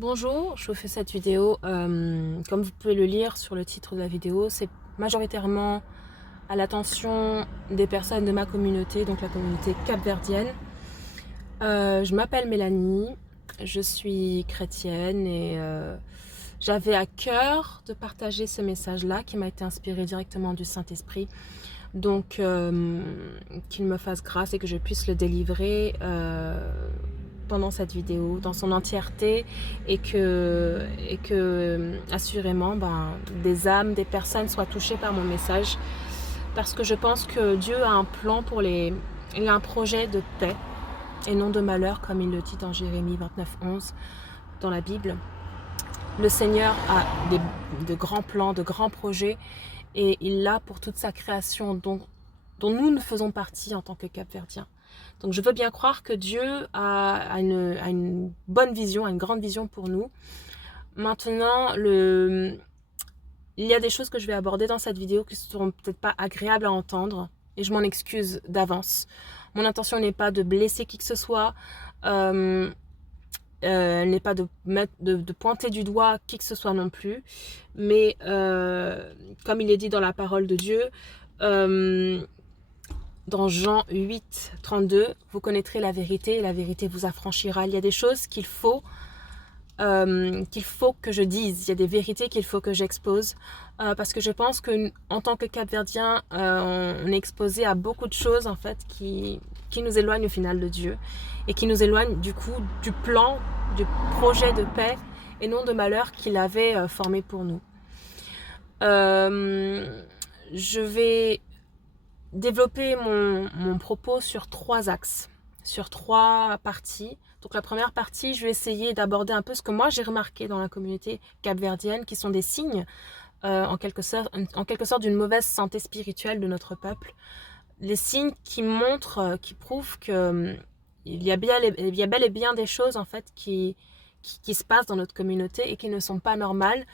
Bonjour, je vous fais cette vidéo, comme vous pouvez le lire sur le titre de la vidéo, c'est majoritairement à l'attention des personnes de ma communauté, donc la communauté capverdienne. Je m'appelle Mélanie, je suis chrétienne et j'avais à cœur de partager ce message-là qui m'a été inspiré directement du Saint-Esprit. Donc qu'il me fasse grâce et que je puisse le délivrer pendant cette vidéo dans son entièreté et que assurément des âmes, des personnes soient touchées par mon message, parce que je pense que Dieu a un plan pour il a un projet de paix et non de malheur, comme il le dit dans Jérémie 29:11 dans la Bible. Le Seigneur a de grands plans, de grands projets, et il l'a pour toute sa création dont nous ne faisons partie en tant que Capverdiens. Donc je veux bien croire que Dieu a une bonne vision, a une grande vision pour nous. Maintenant, il y a des choses que je vais aborder dans cette vidéo qui ne seront peut-être pas agréables à entendre, et je m'en excuse d'avance. Mon intention n'est pas de blesser qui que ce soit, n'est pas de pointer du doigt qui que ce soit non plus, mais comme il est dit dans la parole de Dieu, dans Jean 8:32, vous connaîtrez la vérité et la vérité vous affranchira. Il y a des choses qu'il faut que je dise, il y a des vérités qu'il faut que j'expose, parce que je pense qu'en tant que Capverdien, on est exposé à beaucoup de choses en fait qui nous éloignent au final de Dieu et qui nous éloignent du coup du plan, du projet de paix et non de malheur qu'il avait formé pour nous. Je vais développer mon propos sur 3 axes, sur 3 parties. Donc la première partie, je vais essayer d'aborder un peu ce que moi j'ai remarqué dans la communauté capverdienne, qui sont des signes en quelque sorte d'une mauvaise santé spirituelle de notre peuple. Les signes qui montrent, qui prouvent que il y a bel et bien des choses en fait qui se passent dans notre communauté et qui ne sont pas normales.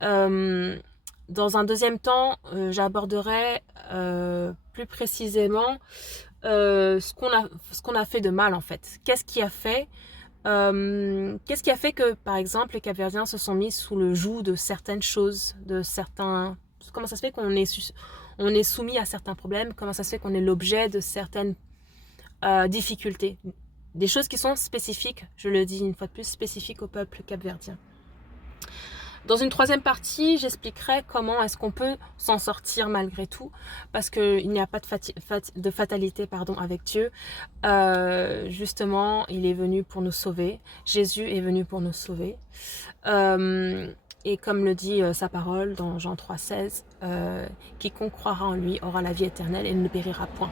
Dans un deuxième temps, j'aborderai plus précisément ce qu'on a fait de mal en fait. Qu'est-ce qui a fait que, par exemple, les Capverdiens se sont mis sous le joug de certaines choses, comment ça se fait qu'on est soumis à certains problèmes, comment ça se fait qu'on est l'objet de certaines difficultés. Des choses qui sont spécifiques, je le dis une fois de plus, spécifiques au peuple capverdien. Dans une troisième partie, j'expliquerai comment est-ce qu'on peut s'en sortir malgré tout, parce qu'il n'y a pas de fatalité avec Dieu. Justement, il est venu pour nous sauver. Jésus est venu pour nous sauver. Et comme le dit sa parole dans Jean 3:16, quiconque croira en lui aura la vie éternelle et ne périra point.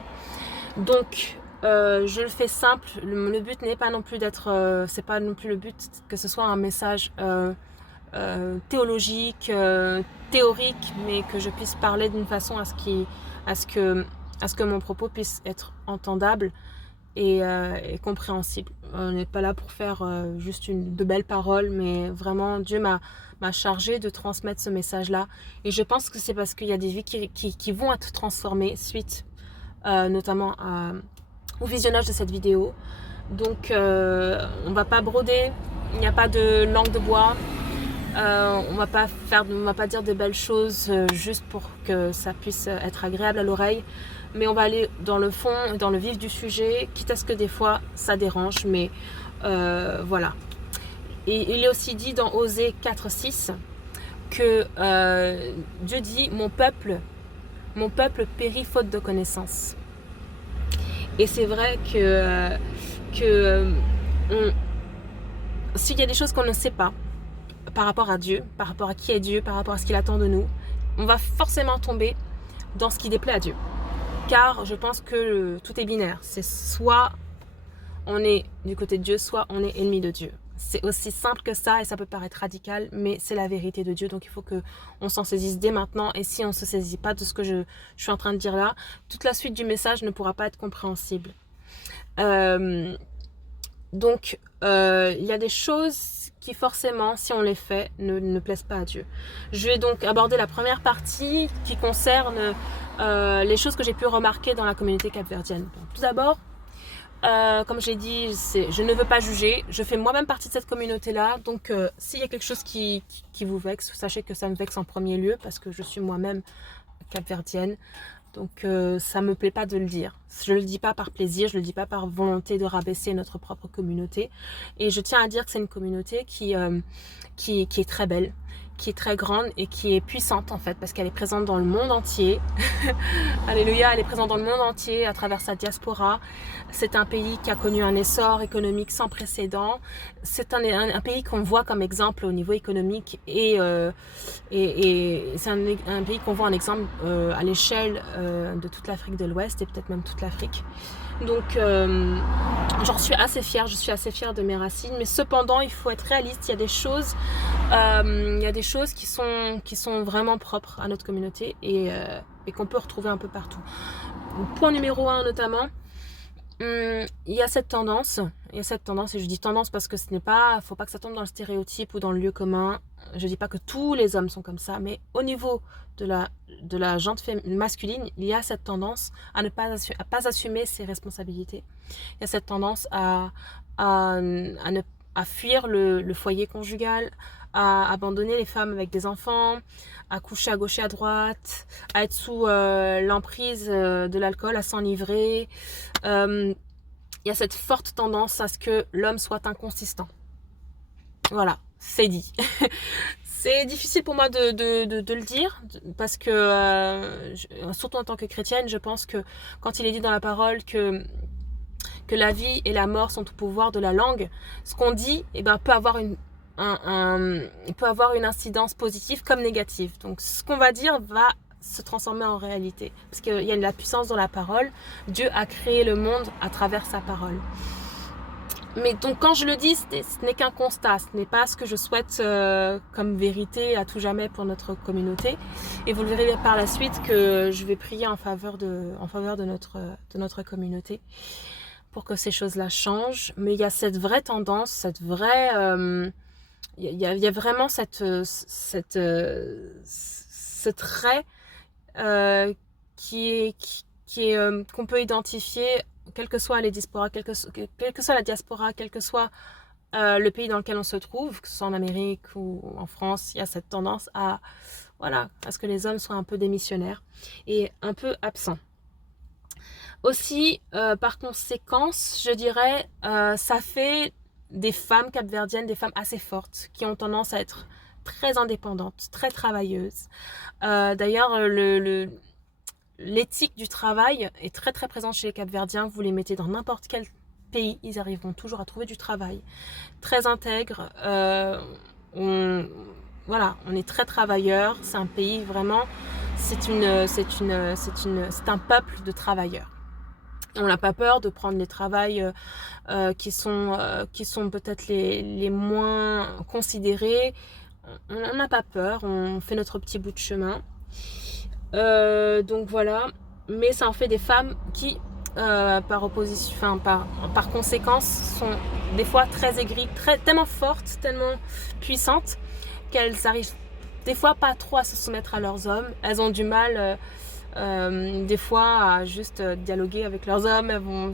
Donc, je le fais simple. Le but n'est pas non plus d'être... c'est pas non plus le but que ce soit un message... théologique, théorique, mais que je puisse parler d'une façon à ce que mon propos puisse être entendable et compréhensible. On n'est pas là pour faire juste de belles paroles, mais vraiment Dieu m'a chargé de transmettre ce message-là, et je pense que c'est parce qu'il y a des vies qui vont être transformées suite notamment au visionnage de cette vidéo. Donc on va pas broder, il n'y a pas de langue de bois. On va pas dire de belles choses juste pour que ça puisse être agréable à l'oreille, mais on va aller dans le fond, dans le vif du sujet, quitte à ce que des fois ça dérange, mais voilà. Et il est aussi dit dans Osée 4:6 que Dieu dit mon peuple périt faute de connaissance. Et c'est vrai que s'il y a des choses qu'on ne sait pas par rapport à Dieu, par rapport à qui est Dieu, par rapport à ce qu'il attend de nous, on va forcément tomber dans ce qui déplaît à Dieu. Car je pense que tout est binaire. C'est soit on est du côté de Dieu, soit on est ennemi de Dieu. C'est aussi simple que ça, et ça peut paraître radical, mais c'est la vérité de Dieu. Donc il faut qu'on s'en saisisse dès maintenant. Et si on ne se saisit pas de ce que je suis en train de dire là, toute la suite du message ne pourra pas être compréhensible. Donc il y a des choses qui forcément, si on les fait, ne plaisent pas à Dieu. Je vais donc aborder la première partie qui concerne les choses que j'ai pu remarquer dans la communauté capverdienne. Bon, tout d'abord, Comme j'ai dit, je ne veux pas juger. Je fais moi-même partie de cette communauté-là. Donc, s'il y a quelque chose qui vous vexe, sachez que ça me vexe en premier lieu parce que je suis moi-même capverdienne. Donc, ça me plaît pas de le dire. Je le dis pas par plaisir, je le dis pas par volonté de rabaisser notre propre communauté. Et je tiens à dire que c'est une communauté qui est très belle, qui est très grande et qui est puissante en fait, parce qu'elle est présente dans le monde entier. Alléluia, elle est présente dans le monde entier à travers sa diaspora. C'est un pays qui a connu un essor économique sans précédent. C'est un pays qu'on voit comme exemple au niveau économique et c'est un pays qu'on voit en exemple à l'échelle de toute l'Afrique de l'Ouest et peut-être même toute l'Afrique. Donc j'en suis assez fière, je suis assez fière de mes racines, mais cependant il faut être réaliste, il y a des choses qui sont vraiment propres à notre communauté et qu'on peut retrouver un peu partout. Point numéro 1 notamment, il y a cette tendance, et je dis tendance parce que faut pas que ça tombe dans le stéréotype ou dans le lieu commun. Je dis pas que tous les hommes sont comme ça, mais au niveau de la jante masculine, il y a cette tendance à ne pas assumer ses responsabilités. Il y a cette tendance à fuir le foyer conjugal, à abandonner les femmes avec des enfants, à coucher à gauche et à droite, à être sous l'emprise de l'alcool, à s'enivrer. Il y a cette forte tendance à ce que l'homme soit inconsistant. Voilà, c'est dit. C'est difficile pour moi de le dire parce que, surtout en tant que chrétienne, je pense que quand il est dit dans la parole que la vie et la mort sont au pouvoir de la langue, ce qu'on dit peut avoir une incidence positive comme négative. Donc ce qu'on va dire va se transformer en réalité. Parce qu'il y a de la puissance dans la parole. Dieu a créé le monde à travers sa parole. Mais donc quand je le dis, ce n'est qu'un constat, ce n'est pas ce que je souhaite comme vérité à tout jamais pour notre communauté. Et vous le verrez par la suite que je vais prier en faveur de notre communauté pour que ces choses-là changent. Mais il y a cette vraie tendance, cette vraie... il y a vraiment ce trait qu'on peut identifier, quelle que soit les diasporas, quelle que soit la diaspora, quel que soit le pays dans lequel on se trouve, que ce soit en Amérique ou en France, il y a cette tendance à ce que les hommes soient un peu démissionnaires et un peu absents. Aussi, par conséquence, je dirais, ça fait des femmes capverdiennes, des femmes assez fortes, qui ont tendance à être très indépendantes, très travailleuses. D'ailleurs, l'éthique du travail est très très présente chez les Capverdiens. Vous les mettez dans n'importe quel pays, ils arriveront toujours à trouver du travail. Très intègres. On est très travailleurs. C'est un pays vraiment. C'est un peuple de travailleurs. On n'a pas peur de prendre les travails qui sont peut-être les moins considérés. On n'en a pas peur. On fait notre petit bout de chemin. Donc voilà, mais ça en fait des femmes qui par conséquence sont des fois très aigries, tellement fortes, tellement puissantes qu'elles arrivent des fois pas trop à se soumettre à leurs hommes. Elles ont du mal des fois à juste dialoguer avec leurs hommes. Elles vont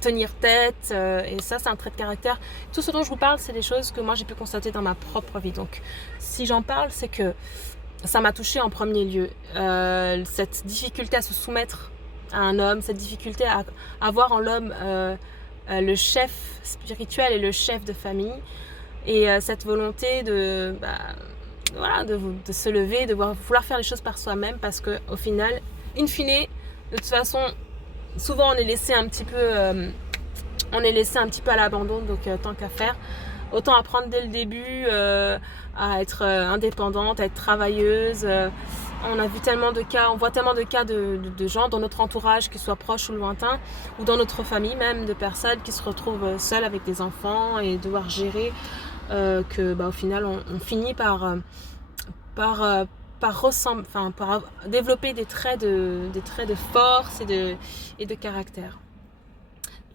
tenir tête et ça c'est un trait de caractère. Tout ce dont je vous parle, c'est des choses que moi j'ai pu constater dans ma propre vie. Donc si j'en parle, c'est que ça m'a touchée en premier lieu. Cette difficulté à se soumettre à un homme, cette difficulté à voir en l'homme le chef spirituel et le chef de famille, et cette volonté de se lever, de vouloir faire les choses par soi-même, parce que au final, in fine, de toute façon, souvent on est laissé un petit peu à l'abandon, donc tant qu'à faire, autant apprendre dès le début à être indépendante, à être travailleuse. On voit tellement de cas de gens dans notre entourage, qu'ils soient proches ou lointains, ou dans notre famille même, de personnes qui se retrouvent seules avec des enfants et devoir gérer, au final on finit par développer des traits de force et de caractère.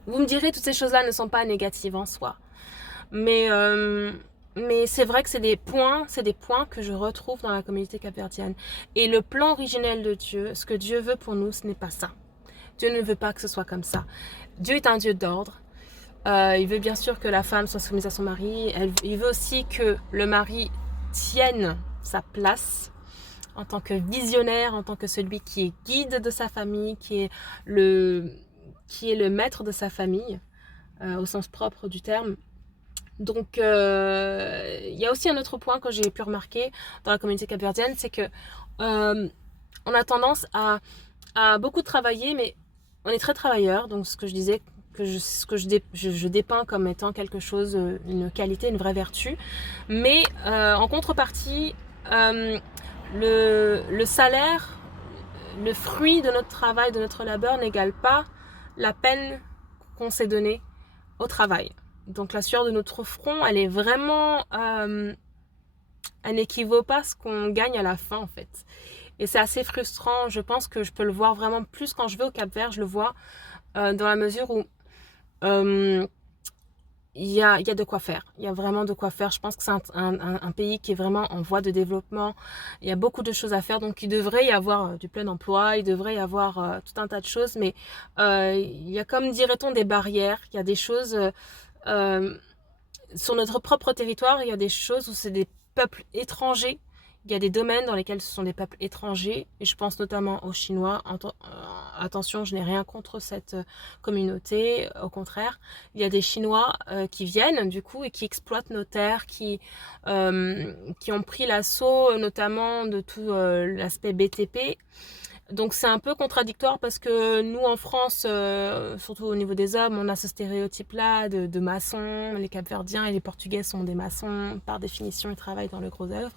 Vous me direz, toutes ces choses-là ne sont pas négatives en soi. Mais c'est vrai que c'est des points que je retrouve dans la communauté capverdienne. Et le plan originel de Dieu, ce que Dieu veut pour nous, ce n'est pas ça. Dieu ne veut pas que ce soit comme ça. Dieu est un Dieu d'ordre. Il veut bien sûr que la femme soit soumise à son mari. Il veut aussi que le mari tienne sa place en tant que visionnaire, en tant que celui qui est guide de sa famille, qui est le maître de sa famille, au sens propre du terme. Donc, il y a aussi un autre point que j'ai pu remarquer dans la communauté capverdienne, c'est que on a tendance à beaucoup travailler, mais on est très travailleur. Donc, ce que je disais, ce que je dépeins comme étant quelque chose, une qualité, une vraie vertu. Mais en contrepartie, le salaire, le fruit de notre travail, de notre labeur n'égale pas la peine qu'on s'est donnée au travail. Donc la sueur de notre front, elle est vraiment, elle n'équivaut pas à ce qu'on gagne à la fin en fait. Et c'est assez frustrant. Je pense que je peux le voir vraiment plus quand je vais au Cap-Vert. Je le vois dans la mesure où il y a de quoi faire. Il y a vraiment de quoi faire. Je pense que c'est un pays qui est vraiment en voie de développement. Il y a beaucoup de choses à faire. Donc, il devrait y avoir du plein emploi. Il devrait y avoir tout un tas de choses. Mais il y a, comme dirait-on, des barrières. Il y a des choses sur notre propre territoire. Il y a des choses où c'est des peuples étrangers. Il y a des domaines dans lesquels ce sont des peuples étrangers, et je pense notamment aux Chinois. Attention, je n'ai rien contre cette communauté, au contraire. Il y a des Chinois qui viennent du coup et qui exploitent nos terres, qui ont pris l'assaut notamment de tout l'aspect BTP. Donc c'est un peu contradictoire parce que nous en France, surtout au niveau des hommes, on a ce stéréotype-là de maçons. Les Capverdiens et les Portugais sont des maçons, par définition ils travaillent dans le gros œuvre.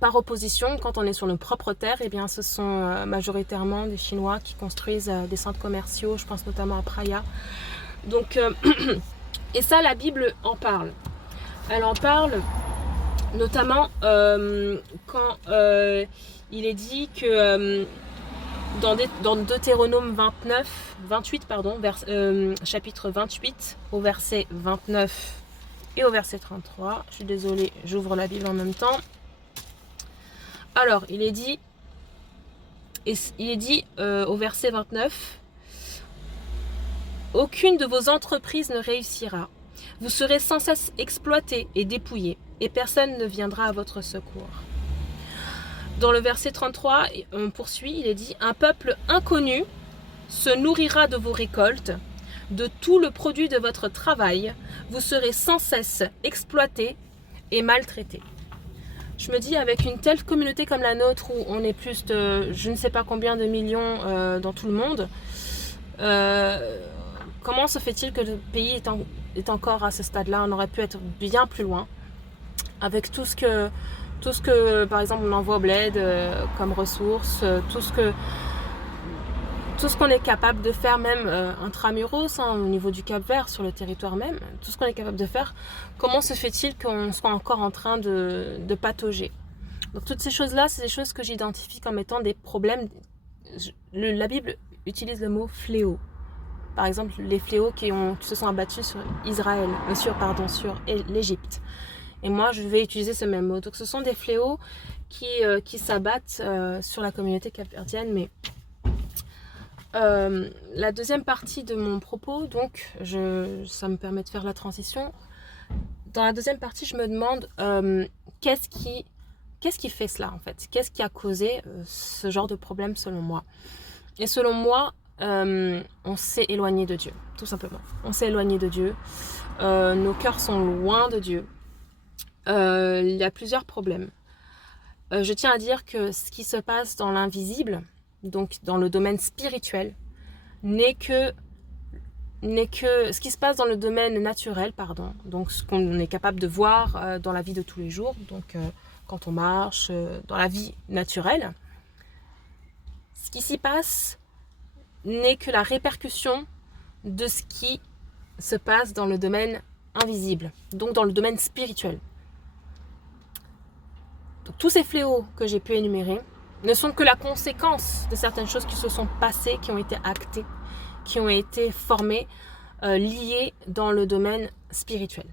Par opposition, quand on est sur nos propres terres, eh bien, ce sont majoritairement des Chinois qui construisent des centres commerciaux, je pense notamment à Praia. Donc, et ça, la Bible en parle. Elle en parle notamment quand il est dit que dans Deutéronome 28, chapitre 28, au verset 29 et au verset 33, je suis désolée, j'ouvre la Bible en même temps. Alors, il est dit au verset 29, « Aucune de vos entreprises ne réussira. Vous serez sans cesse exploités et dépouillés, et personne ne viendra à votre secours. » Dans le verset 33, on poursuit, il est dit « Un peuple inconnu se nourrira de vos récoltes, de tout le produit de votre travail, vous serez sans cesse exploités et maltraités. » Je me dis, avec une telle communauté comme la nôtre, où on est plus de je ne sais pas combien de millions dans tout le monde, comment se fait-il que le pays est encore à ce stade-là? On aurait pu être bien plus loin, avec tout ce que par exemple, on envoie au bled comme ressources, tout ce qu'on est capable de faire, même intramuros, au niveau du Cap-Vert, sur le territoire même, tout ce qu'on est capable de faire, comment se fait-il qu'on soit encore en train de patauger? Donc toutes ces choses-là, c'est des choses que j'identifie comme étant des problèmes. La Bible utilise le mot fléau. Par exemple, les fléaux qui se sont abattus sur Israël, sur l'Égypte. Et moi, je vais utiliser ce même mot. Donc ce sont des fléaux qui s'abattent sur la communauté capverdienne, mais la deuxième partie de mon propos, donc ça me permet de faire la transition. Dans la deuxième partie, je me demande qu'est-ce qui fait cela en fait? Qu'est-ce qui a causé ce genre de problème selon moi? Et selon moi, on s'est éloigné de Dieu, tout simplement. On s'est éloigné de Dieu. Nos cœurs sont loin de Dieu. Il y a plusieurs problèmes. Je tiens à dire que ce qui se passe dans l'invisible, donc dans le domaine spirituel, n'est que ce qui se passe dans le domaine naturel, donc ce qu'on est capable de voir dans la vie de tous les jours, donc quand on marche, dans la vie naturelle. Ce qui s'y passe n'est que la répercussion de ce qui se passe dans le domaine invisible, donc dans le domaine spirituel. Donc, tous ces fléaux que j'ai pu énumérer ne sont que la conséquence de certaines choses qui se sont passées, qui ont été actées, qui ont été formées, liées dans le domaine spirituel.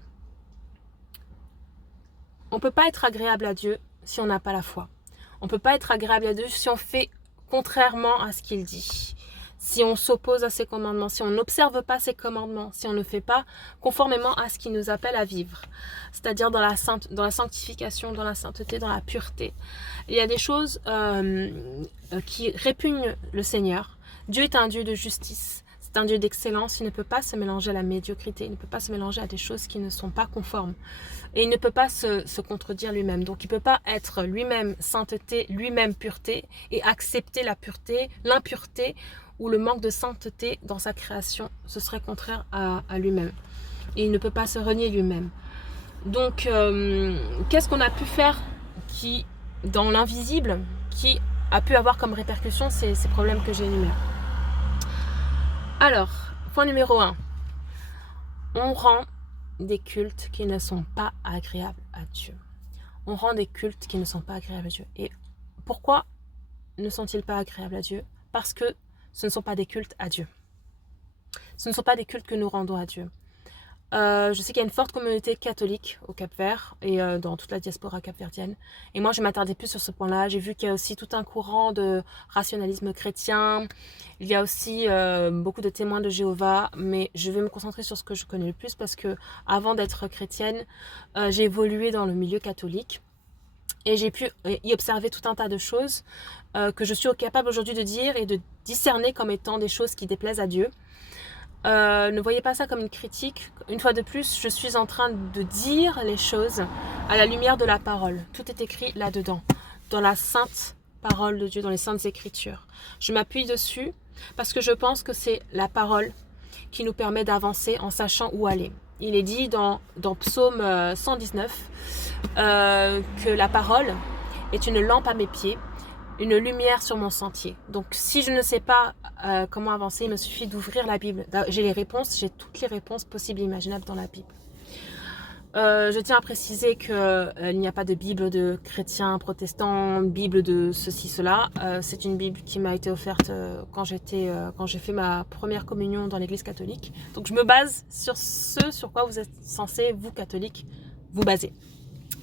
On ne peut pas être agréable à Dieu si on n'a pas la foi. On ne peut pas être agréable à Dieu si on fait contrairement à ce qu'il dit. Si on s'oppose à ses commandements, si on n'observe pas ses commandements, si on ne fait pas conformément à ce qu'il nous appelle à vivre, c'est-à-dire dans la sanctification, dans la sainteté, dans la pureté. Il y a des choses qui répugnent le Seigneur. Dieu est un Dieu de justice, c'est un Dieu d'excellence, il ne peut pas se mélanger à la médiocrité, il ne peut pas se mélanger à des choses qui ne sont pas conformes. Et il ne peut pas se contredire lui-même. Donc il ne peut pas être lui-même sainteté, lui-même pureté, et accepter la pureté, l'impureté, ou le manque de sainteté dans sa création, ce serait contraire à lui-même. Et il ne peut pas se renier lui-même. Donc, qu'est-ce qu'on a pu faire qui, dans l'invisible, qui a pu avoir comme répercussion ces problèmes que j'ai énumérés? Alors, point numéro 1. On rend des cultes qui ne sont pas agréables à Dieu. On rend des cultes qui ne sont pas agréables à Dieu. Et pourquoi ne sont-ils pas agréables à Dieu? Parce que ce ne sont pas des cultes à Dieu. Ce ne sont pas des cultes que nous rendons à Dieu. Je sais qu'il y a une forte communauté catholique au Cap-Vert et dans toute la diaspora capverdienne. Et moi, je m'attardais plus sur ce point-là. J'ai vu qu'il y a aussi tout un courant de rationalisme chrétien. Il y a aussi beaucoup de témoins de Jéhovah. Mais je vais me concentrer sur ce que je connais le plus parce que avant d'être chrétienne, j'ai évolué dans le milieu catholique. Et j'ai pu y observer tout un tas de choses que je suis capable aujourd'hui de dire et de discerner comme étant des choses qui déplaisent à Dieu. Ne voyez pas ça comme une critique. Une fois de plus, je suis en train de dire les choses à la lumière de la parole. Tout est écrit là-dedans, dans la sainte parole de Dieu, dans les saintes écritures. Je m'appuie dessus parce que je pense que c'est la parole qui nous permet d'avancer en sachant où aller. Il est dit dans Psaume 119 que la parole est une lampe à mes pieds, une lumière sur mon sentier. Donc si je ne sais pas comment avancer, il me suffit d'ouvrir la Bible. J'ai les réponses, j'ai toutes les réponses possibles et imaginables dans la Bible. Je tiens à préciser qu'il n'y a pas de Bible de chrétiens protestants, Bible de ceci, cela. C'est une Bible qui m'a été offerte quand j'ai fait ma première communion dans l'église catholique. Donc je me base sur ce sur quoi vous êtes censés, vous catholiques, vous baser.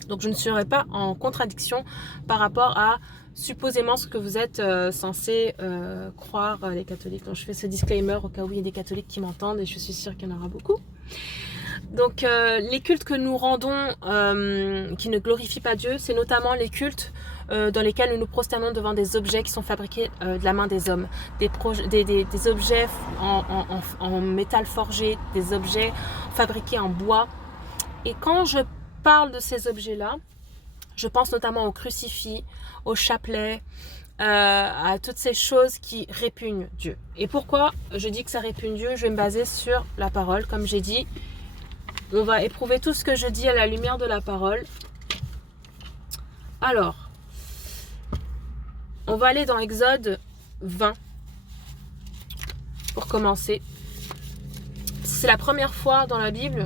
Donc je ne serai pas en contradiction par rapport à supposément ce que vous êtes censés croire les catholiques. Donc je fais ce disclaimer au cas où il y a des catholiques qui m'entendent et je suis sûre qu'il y en aura beaucoup. Donc les cultes que nous rendons qui ne glorifient pas Dieu, c'est notamment les cultes dans lesquels nous nous prosternons devant des objets qui sont fabriqués de la main des hommes, des objets en métal forgé, des objets fabriqués en bois. Et quand je parle de ces objets-là, je pense notamment au crucifix, au chapelet, à toutes ces choses qui répugnent Dieu. Et pourquoi je dis que ça répugne Dieu? Je vais me baser sur la parole, comme j'ai dit. On va éprouver tout ce que je dis à la lumière de la parole. Alors, on va aller dans Exode 20 pour commencer. C'est la première fois dans la Bible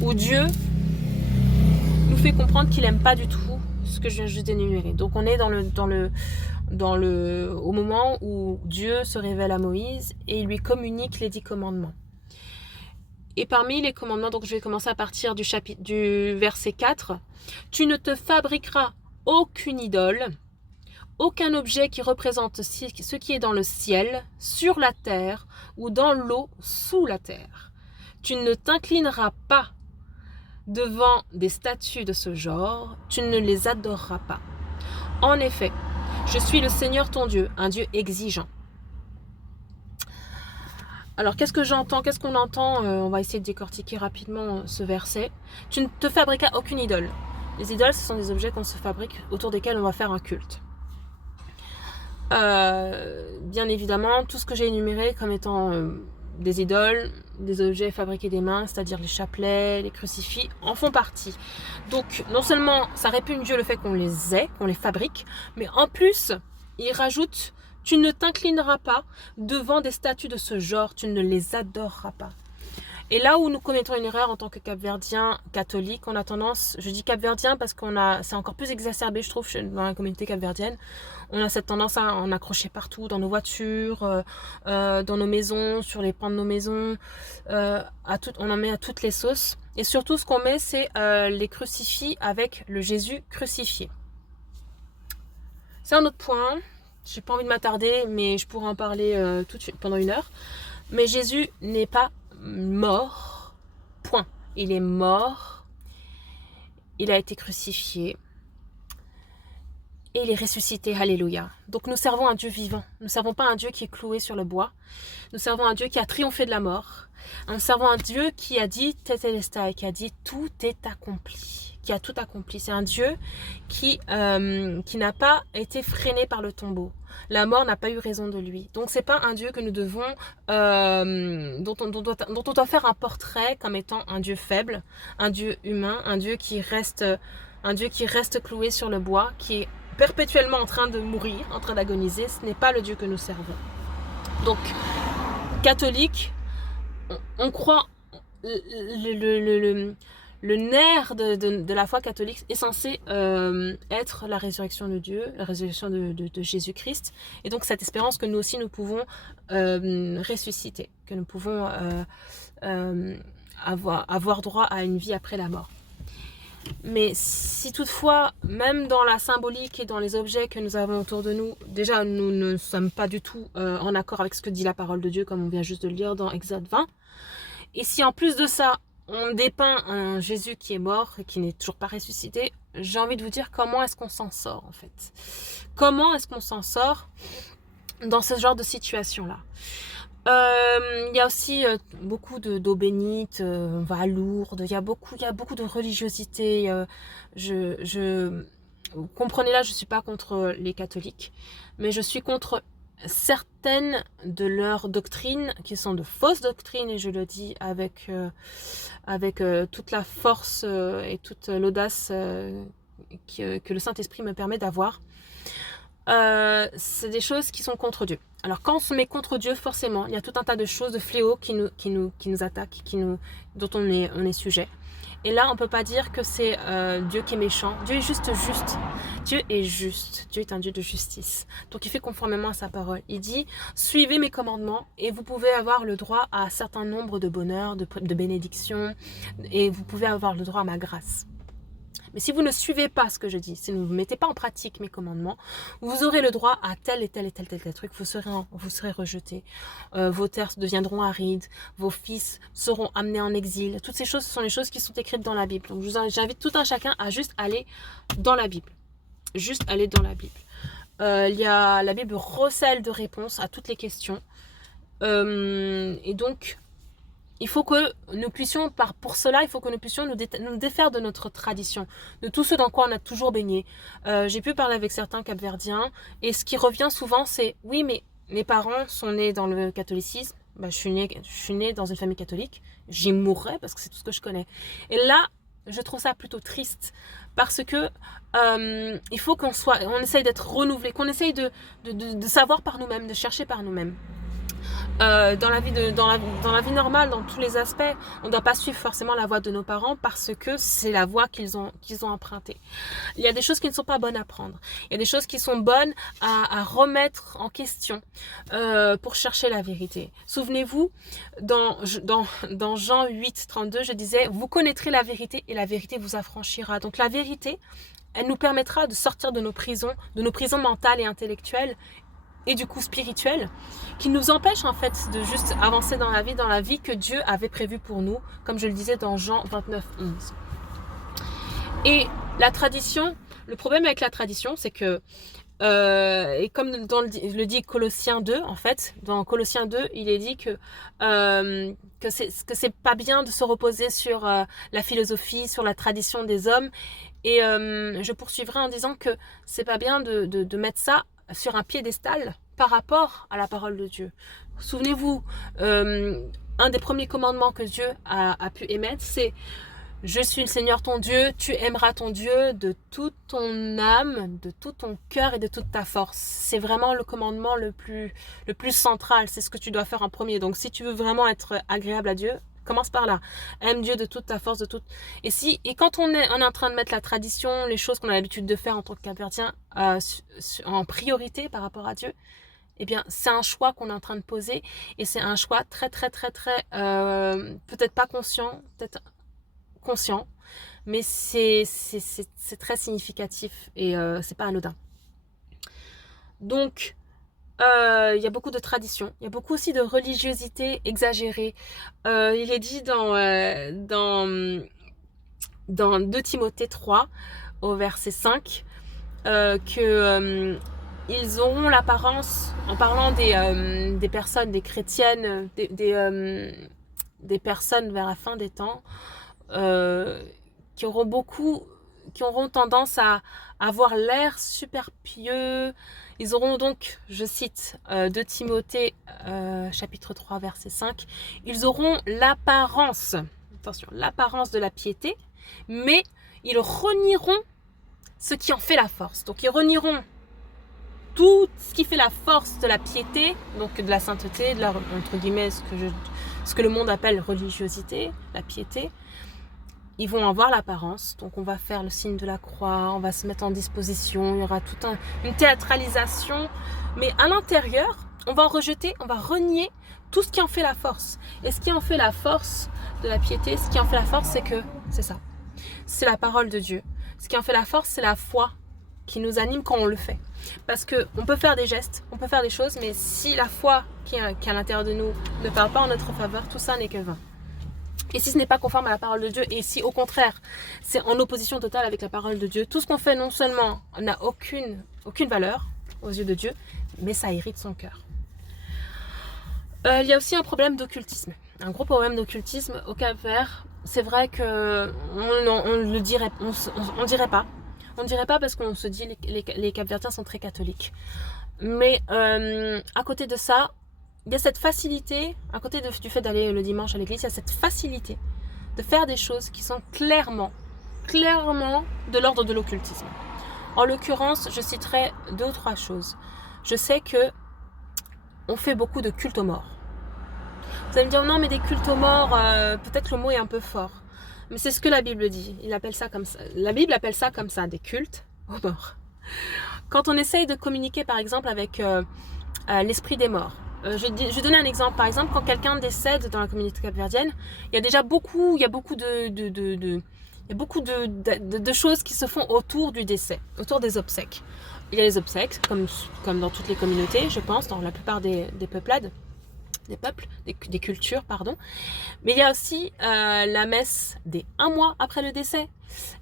où Dieu nous fait comprendre qu'il n'aime pas du tout ce que je viens juste d'énumérer. Donc on est au moment où Dieu se révèle à Moïse et il lui communique les 10 commandements. Et parmi les commandements, donc je vais commencer à partir du verset 4. Tu ne te fabriqueras aucune idole, aucun objet qui représente ce qui est dans le ciel, sur la terre ou dans l'eau sous la terre. Tu ne t'inclineras pas devant des statues de ce genre, tu ne les adoreras pas. En effet, je suis le Seigneur ton Dieu, un Dieu exigeant. Alors, qu'est-ce que j'entends? Qu'est-ce qu'on entend? On va essayer de décortiquer rapidement ce verset. Tu ne te fabriqueras aucune idole. Les idoles, ce sont des objets qu'on se fabrique autour desquels on va faire un culte. Bien évidemment, tout ce que j'ai énuméré comme étant des idoles, des objets fabriqués des mains, c'est-à-dire les chapelets, les crucifix, en font partie. Donc, non seulement ça répugne Dieu le fait qu'on les ait, qu'on les fabrique, mais en plus, il rajoute: tu ne t'inclineras pas devant des statues de ce genre, tu ne les adoreras pas. Et là où nous commettons une erreur en tant que capverdiens catholiques, on a tendance, je dis capverdien parce c'est encore plus exacerbé, je trouve, dans la communauté capverdienne, on a cette tendance à en accrocher partout, dans nos voitures, dans nos maisons, sur les pans de nos maisons, on en met à toutes les sauces. Et surtout, ce qu'on met, c'est les crucifix avec le Jésus crucifié. C'est un autre point. J'ai pas envie de m'attarder, mais je pourrais en parler tout de suite pendant 1 heure. Mais Jésus n'est pas mort, point. Il est mort, il a été crucifié, et il est ressuscité, alléluia. Donc nous servons un Dieu vivant, nous ne servons pas un Dieu qui est cloué sur le bois, nous servons un Dieu qui a triomphé de la mort, nous servons un Dieu qui a dit tetelestai, qui a dit tout est accompli, qui a tout accompli. C'est un Dieu qui n'a pas été freiné par le tombeau. La mort n'a pas eu raison de lui. Donc c'est pas un Dieu que nous devons, dont on doit faire un portrait comme étant un Dieu faible, un Dieu humain, un Dieu qui reste cloué sur le bois, qui est perpétuellement en train de mourir, en train d'agoniser. Ce n'est pas le Dieu que nous servons. Donc, catholique, on croit le nerf de la foi catholique est censé être la résurrection de Dieu, la résurrection de Jésus-Christ, et donc cette espérance que nous aussi nous pouvons ressusciter, que nous pouvons avoir droit à une vie après la mort. Mais si toutefois, même dans la symbolique et dans les objets que nous avons autour de nous, déjà nous ne sommes pas du tout en accord avec ce que dit la parole de Dieu, comme on vient juste de le lire dans Exode 20, et si en plus de ça, on dépeint un Jésus qui est mort et qui n'est toujours pas ressuscité, j'ai envie de vous dire comment est-ce qu'on s'en sort en fait. Comment est-ce qu'on s'en sort dans ce genre de situation-là? Il y a aussi beaucoup d'eau bénite, va lourde, il y a beaucoup de religiosité. Vous comprenez là, je ne suis pas contre les catholiques, mais je suis contre certaines de leurs doctrines qui sont de fausses doctrines, et je le dis avec toute la force et toute l'audace que le Saint-Esprit me permet d'avoir. C'est des choses qui sont contre Dieu. Alors quand on se met contre Dieu, forcément, il y a tout un tas de choses, de fléaux qui nous attaquent, dont on est sujet. Et là, on ne peut pas dire que c'est Dieu qui est méchant. Dieu est juste. Dieu est juste. Dieu est un Dieu de justice. Donc il fait conformément à sa parole. Il dit, suivez mes commandements et vous pouvez avoir le droit à un certain nombre de bonheurs, de bénédictions, et vous pouvez avoir le droit à ma grâce. Mais si vous ne suivez pas ce que je dis, si vous ne mettez pas en pratique mes commandements, vous aurez le droit à tel et tel truc, vous serez rejetés, vos terres deviendront arides, vos fils seront amenés en exil. Toutes ces choses, ce sont les choses qui sont écrites dans la Bible. Donc j'invite tout un chacun à juste aller dans la Bible. Juste aller dans la Bible. La Bible recèle de réponses à toutes les questions. Et donc, il faut que nous puissions, pour cela, il faut que nous puissions nous défaire de notre tradition, de tout ce dans quoi on a toujours baigné. J'ai pu parler avec certains capverdiens, et ce qui revient souvent, c'est « oui, mais mes parents sont nés dans le catholicisme, je suis née dans une famille catholique, j'y mourrai parce que c'est tout ce que je connais. » Et là, je trouve ça plutôt triste, parce que il faut qu'on essaye d'être renouvelé, qu'on essaye de savoir par nous-mêmes, de chercher par nous-mêmes. Dans la vie normale, dans tous les aspects, on ne doit pas suivre forcément la voie de nos parents parce que c'est la voie qu'ils ont empruntée. Il y a des choses qui ne sont pas bonnes à prendre. Il y a des choses qui sont bonnes à remettre en question pour chercher la vérité. Souvenez-vous, dans Jean 8, 32, je disais « Vous connaîtrez la vérité et la vérité vous affranchira ». Donc la vérité, elle nous permettra de sortir de nos prisons mentales et intellectuelles, et du coup spirituel, qui nous empêche en fait de juste avancer dans la vie que Dieu avait prévue pour nous, comme je le disais dans Jean 29, 11. Et la tradition, le problème avec la tradition, c'est que, et comme le dit Colossiens 2, en fait, dans Colossiens 2, il est dit que c'est pas bien de se reposer sur la philosophie, sur la tradition des hommes, et je poursuivrai en disant que c'est pas bien de mettre ça sur un piédestal par rapport à la parole de Dieu. Souvenez-vous, un des premiers commandements que Dieu a pu émettre, c'est « Je suis le Seigneur ton Dieu, tu aimeras ton Dieu de toute ton âme, de tout ton cœur et de toute ta force. » C'est vraiment le commandement le plus central, c'est ce que tu dois faire en premier. Donc si tu veux vraiment être agréable à Dieu, commence par là. Aime Dieu de toute ta force, Et quand on est en train de mettre la tradition, les choses qu'on a l'habitude de faire en tant que capverdien en priorité par rapport à Dieu, eh bien, c'est un choix qu'on est en train de poser, et c'est un choix très, peut-être pas conscient, peut-être conscient, mais c'est très significatif, et c'est pas anodin. Donc, il y a beaucoup de traditions, il y a beaucoup aussi de religiosité exagérée. Il est dit dans 2 Timothée 3, au verset 5, que ils auront l'apparence, en parlant des personnes, des chrétiennes, des personnes vers la fin des temps, qui auront tendance à avoir l'air super pieux. Ils auront donc, je cite 2 Timothée chapitre 3 verset 5, ils auront l'apparence, attention, l'apparence de la piété, mais ils renieront ce qui en fait la force. Donc ils renieront tout ce qui fait la force de la piété, donc de la sainteté, de la, entre guillemets, ce que le monde appelle religiosité, la piété. Ils vont avoir l'apparence, donc on va faire le signe de la croix, on va se mettre en disposition, il y aura toute une théâtralisation, mais à l'intérieur, on va rejeter, on va renier tout ce qui en fait la force. Et ce qui en fait la force de la piété, ce qui en fait la force, c'est ça. C'est la parole de Dieu. Ce qui en fait la force, c'est la foi qui nous anime quand on le fait. Parce qu'on peut faire des gestes, on peut faire des choses, mais si la foi qui est à l'intérieur de nous ne parle pas en notre faveur, tout ça n'est que vain. Et si ce n'est pas conforme à la parole de Dieu, et si au contraire, c'est en opposition totale avec la parole de Dieu, tout ce qu'on fait non seulement n'a aucune valeur aux yeux de Dieu, mais ça irrite son cœur. Il y a aussi un problème d'occultisme. Un gros problème d'occultisme au Cap-Vert. C'est vrai que on dirait pas. On ne dirait pas parce qu'on se dit les Cap-Verdiens sont très catholiques. Mais à côté de ça, il y a cette facilité, à côté du fait d'aller le dimanche à l'église, il y a cette facilité de faire des choses qui sont clairement de l'ordre de l'occultisme. En l'occurrence, je citerai 2 ou 3 choses. Je sais que on fait beaucoup de cultes aux morts. Vous allez me dire, non, mais des cultes aux morts, peut-être le mot est un peu fort. Mais c'est ce que la Bible dit. La Bible appelle ça comme ça, des cultes aux morts. Quand on essaye de communiquer, par exemple, avec l'esprit des morts, je vais donner un exemple. Par exemple, quand quelqu'un décède dans la communauté capverdienne, il y a beaucoup de choses qui se font autour du décès, autour des obsèques. Il y a les obsèques, comme dans toutes les communautés, je pense, dans la plupart des peuplades, des cultures, pardon. Mais il y a aussi la messe des 1 mois après le décès,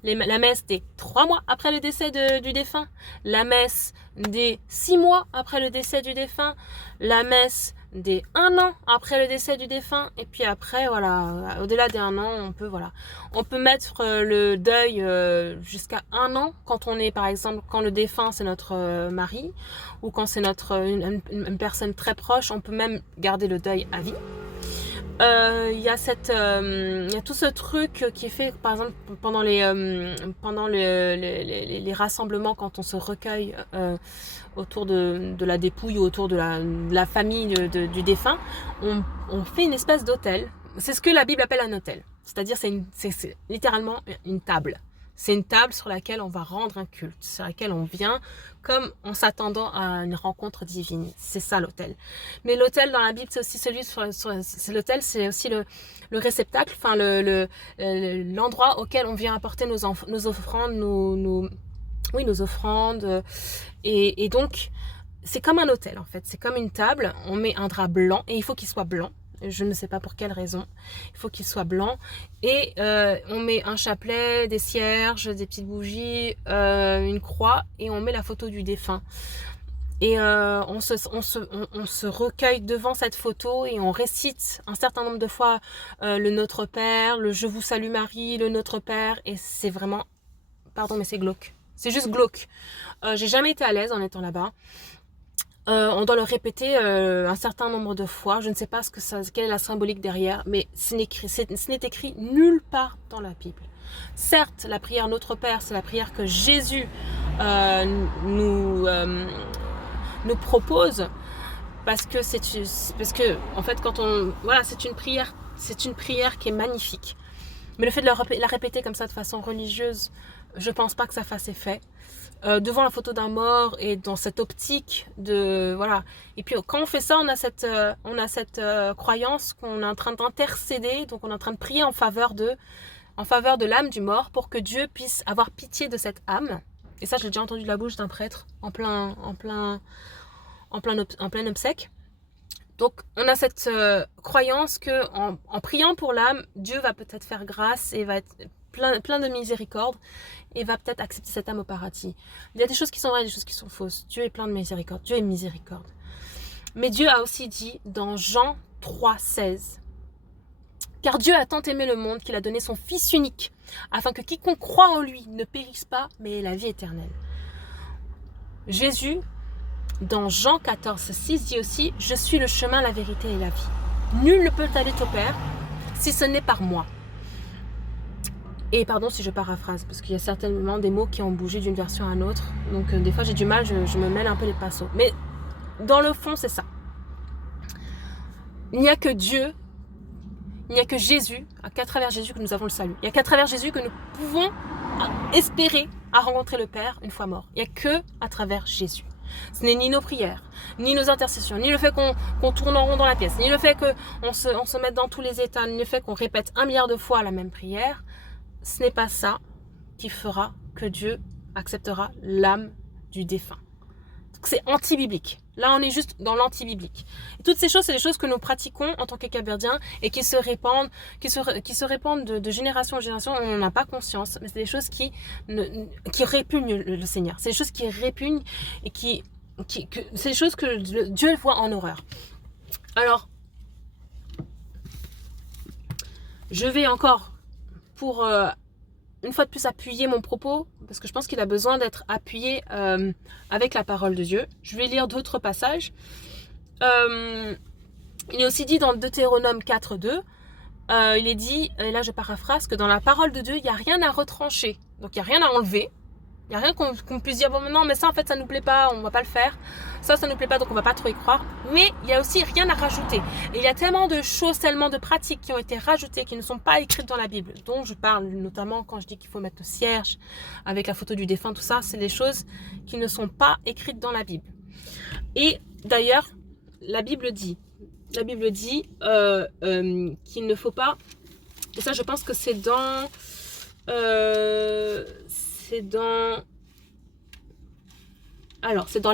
la messe des 3 mois après le décès du défunt, la messe des 6 mois après le décès du défunt, la messe des 1 an après le décès du défunt, et puis après, voilà, au-delà des 1 an, on peut mettre le deuil jusqu'à 1 an, quand on est, par exemple, quand le défunt c'est notre mari, ou quand c'est une personne très proche, on peut même garder le deuil à vie. Il y a tout ce truc qui est fait, par exemple, pendant les rassemblements, quand on se recueille autour de la dépouille ou autour de la famille du défunt, on fait une espèce d'autel. C'est ce que la Bible appelle un autel. C'est-à-dire, c'est littéralement une table. C'est une table sur laquelle on va rendre un culte, sur laquelle on vient comme en s'attendant à une rencontre divine. C'est ça l'autel. Mais l'autel dans la Bible, c'est aussi l'autel, c'est aussi le réceptacle, enfin l'endroit auquel on vient apporter nos offrandes, nos offrandes. Et donc, c'est comme un autel en fait. C'est comme une table. On met un drap blanc et il faut qu'il soit blanc. Je ne sais pas pour quelle raison. Il faut qu'il soit blanc. Et on met un chapelet, des cierges, des petites bougies, une croix, et on met la photo du défunt. Et on se recueille devant cette photo et on récite un certain nombre de fois le Notre Père, le Je vous salue Marie, le Notre Père. Et c'est vraiment... Pardon, mais c'est glauque. C'est juste glauque. J'ai jamais été à l'aise en étant là-bas. On doit le répéter un certain nombre de fois. Je ne sais pas quelle est la symbolique derrière, mais ce n'est écrit nulle part dans la Bible. Certes, la prière Notre Père, c'est la prière que Jésus nous propose, parce que en fait, c'est une prière qui est magnifique. Mais le fait de la répéter comme ça de façon religieuse, je pense pas que ça fasse effet. Devant la photo d'un mort et dans cette optique de voilà. Et puis quand on fait ça, on a cette croyance qu'on est en train d'intercéder, donc on est en train de prier en faveur de l'âme du mort, pour que Dieu puisse avoir pitié de cette âme Et ça, je l'ai déjà entendu de la bouche d'un prêtre en plein obsèque. Donc, on a cette croyance que en priant pour l'âme, Dieu va peut-être faire grâce et va être plein de miséricorde et va peut-être accepter cette âme au paradis. Il y a des choses qui sont vraies et des choses qui sont fausses. Dieu est plein de miséricorde. Dieu est miséricorde. Mais Dieu a aussi dit dans Jean 3,16 « Car Dieu a tant aimé le monde qu'il a donné son Fils unique, afin que quiconque croit en lui ne périsse pas, mais ait la vie éternelle. » Jésus, dans Jean 14,6 dit aussi « Je suis le chemin, la vérité et la vie. Nul ne peut aller au Père si ce n'est par moi. » Et pardon si je paraphrase, parce qu'il y a certainement des mots qui ont bougé d'une version à une autre. Donc des fois j'ai du mal, je me mêle un peu les pinceaux. Mais dans le fond, c'est ça. Il n'y a que Dieu, il n'y a que Jésus, qu'à travers Jésus que nous avons le salut. Il n'y a qu'à travers Jésus que nous pouvons espérer à rencontrer le Père une fois mort. Il n'y a que à travers Jésus. Ce n'est ni nos prières, ni nos intercessions, ni le fait qu'on tourne en rond dans la pièce, ni le fait qu'on se mette dans tous les états, ni le fait qu'on répète 1 milliard de fois la même prière. Ce n'est pas ça qui fera que Dieu acceptera l'âme du défunt. C'est anti-biblique. Là, on est juste dans l'anti-biblique. Et toutes ces choses, c'est des choses que nous pratiquons en tant que Cap-Verdiens et qui se répandent, de génération en génération. On n'en a pas conscience, mais c'est des choses qui répugnent le Seigneur. C'est des choses qui répugnent et c'est des choses que Dieu voit en horreur. Alors, je vais encore pour une fois de plus appuyer mon propos, parce que je pense qu'il a besoin d'être appuyé avec la parole de Dieu. Je vais lire d'autres passages. Il est aussi dit dans Deutéronome 4,2, il est dit, et là je paraphrase, que dans la parole de Dieu, il n'y a rien à retrancher. Donc il n'y a rien à enlever. Il n'y a rien qu'on puisse dire, bon non, mais ça en fait ça ne nous plaît pas, on ne va pas le faire. Ça ne nous plaît pas, donc on ne va pas trop y croire. Mais il n'y a aussi rien à rajouter. Et il y a tellement de choses, tellement de pratiques qui ont été rajoutées, qui ne sont pas écrites dans la Bible, dont je parle notamment quand je dis qu'il faut mettre le cierge avec la photo du défunt, tout ça, c'est des choses qui ne sont pas écrites dans la Bible. Et d'ailleurs, la Bible dit qu'il ne faut pas, et ça je pense que c'est dans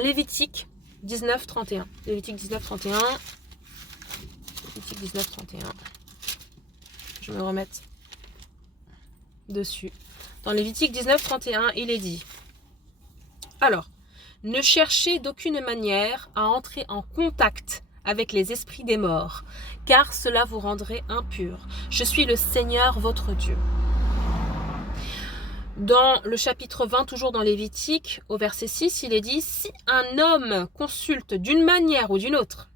Lévitique 19,31. Lévitique 19,31. Lévitique 19,31. Je me remette dessus. Dans Lévitique 19,31, il est dit: alors, ne cherchez d'aucune manière à entrer en contact avec les esprits des morts, car cela vous rendrait impurs. Je suis le Seigneur votre Dieu. Dans le chapitre 20, toujours dans Lévitique, au verset 6, il est dit: si un homme consulte d'une manière ou d'une autre,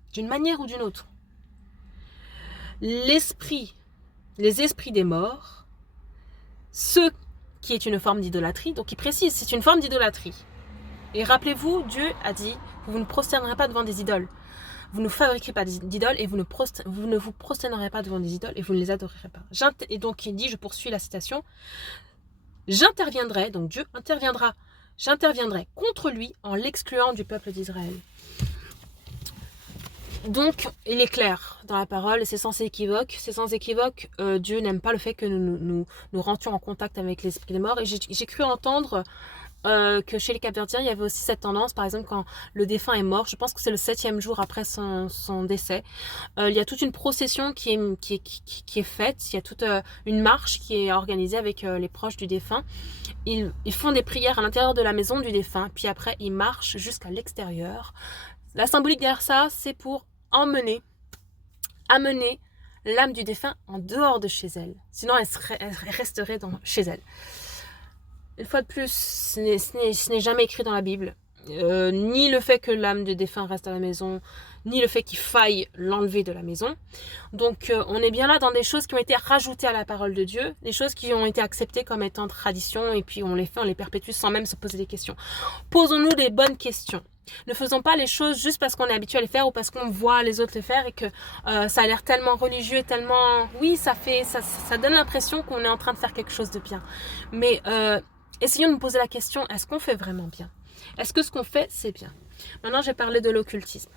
les esprits des morts, ce qui est une forme d'idolâtrie, donc il précise, c'est une forme d'idolâtrie. Et rappelez-vous, Dieu a dit: vous ne prosternerez pas devant des idoles. Vous ne fabriquerez pas d'idoles et vous ne vous prosternerez pas devant des idoles et vous ne les adorerez pas. Et donc il dit, je poursuis la citation: j'interviendrai, donc Dieu interviendra, j'interviendrai contre lui en l'excluant du peuple d'Israël. Donc, il est clair dans la parole, et c'est sans équivoque. Dieu n'aime pas le fait que nous rentrions en contact avec l'esprit des morts. Et j'ai cru entendre que chez les Cap-Verdiens, il y avait aussi cette tendance, par exemple, quand le défunt est mort, je pense que c'est le 7e jour après son décès, il y a toute une procession qui est faite, il y a toute une marche qui est organisée avec les proches du défunt. Ils font des prières à l'intérieur de la maison du défunt, puis après, ils marchent jusqu'à l'extérieur. La symbolique derrière ça, c'est pour amener l'âme du défunt en dehors de chez elle. Sinon, elle resterait chez elle. Une fois de plus, ce n'est jamais écrit dans la Bible. Ni le fait que l'âme du défunt reste à la maison, ni le fait qu'il faille l'enlever de la maison. Donc on est bien là dans des choses qui ont été rajoutées à la parole de Dieu, des choses qui ont été acceptées comme étant tradition, et puis on les perpétue sans même se poser des questions. Posons-nous des bonnes questions. Ne faisons pas les choses juste parce qu'on est habitué à les faire ou parce qu'on voit les autres les faire et que ça a l'air tellement religieux, tellement... Oui, ça donne l'impression qu'on est en train de faire quelque chose de bien. Mais essayons de nous poser la question, est-ce qu'on fait vraiment bien? Est-ce que ce qu'on fait, c'est bien? Maintenant, j'ai parlé de l'occultisme.